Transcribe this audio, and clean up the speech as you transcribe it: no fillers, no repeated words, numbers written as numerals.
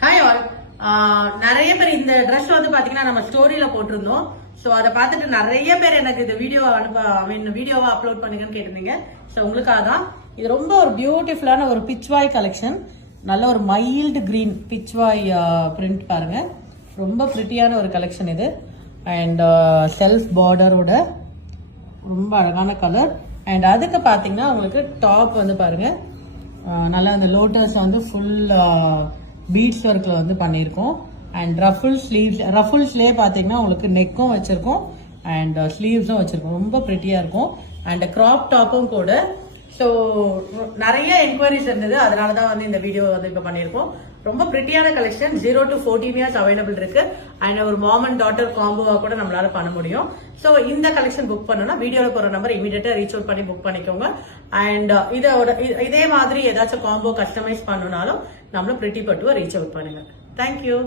Hi all. நிறைய பேர் இந்த ட்ரெஸ் வந்து பாத்தீங்கன்னா நம்ம ஸ்டோரியில போட்டிருந்தோம். ஸோ அதை பார்த்துட்டு நிறைய பேர் எனக்கு இந்த வீடியோவை அப்லோட் பண்ணுங்கன்னு கேட்டிருந்தீங்க. ஸோ உங்களுக்காக தான் இது ரொம்ப ஒரு பியூட்டிஃபுல்லான ஒரு பிச்வாய் கலெக்ஷன். நல்ல ஒரு மைல்டு கிரீன் பிச்வாய் பிரிண்ட் பாருங்க, ரொம்ப பிரிட்டியான ஒரு கலெக்ஷன் இது. அண்ட் செல்ஃப் பார்டரோட ரொம்ப அழகான கலர். அண்ட் அதுக்கு பார்த்தீங்கன்னா உங்களுக்கு டாப் வந்து பாருங்க, நல்லா அந்த லோட்டஸ் வந்து ஃபுல் பீட்ஸ் ஒர்க்கில் வந்து பண்ணியிருக்கோம். அண்ட் ரஃபுல்ஸ்லேயே பார்த்தீங்கன்னா உங்களுக்கு நெக்கும் வச்சிருக்கோம் அண்ட் ஸ்லீவ்ஸும் வச்சிருக்கோம். ரொம்ப ப்ரிட்டியாக இருக்கும். அண்ட் கிராப் டாப்பும் கூட. ஸோ நிறைய என்கொயரிஸ் இருந்தது, அதனால தான் வந்து இந்த வீடியோ வந்து இப்போ பண்ணியிருக்கோம். ரொம்ப பிரிட்டியான கலெக்ஷன். 0 to 14 இயர்ஸ் அவைலபிள் இருக்கு. அண்ட் ஒரு மாம் அண்ட் டாட்டர் காம்போவா கூட நம்மளால பண்ண முடியும். ஸோ இந்த கலெக்ஷன் புக் பண்ணணும்னா வீடியோல போற நம்பர் இமீடியட்டா ரீச் அவுட் பண்ணி புக் பண்ணிக்கோங்க. அண்ட் இதே மாதிரி ஏதாச்சும் காம்போ கஸ்டமைஸ் பண்ணணும்னாலும் நம்மள பிரிட்டி பட்டுவா ரீச் அவுட் பண்ணுங்க. தேங்க்யூ.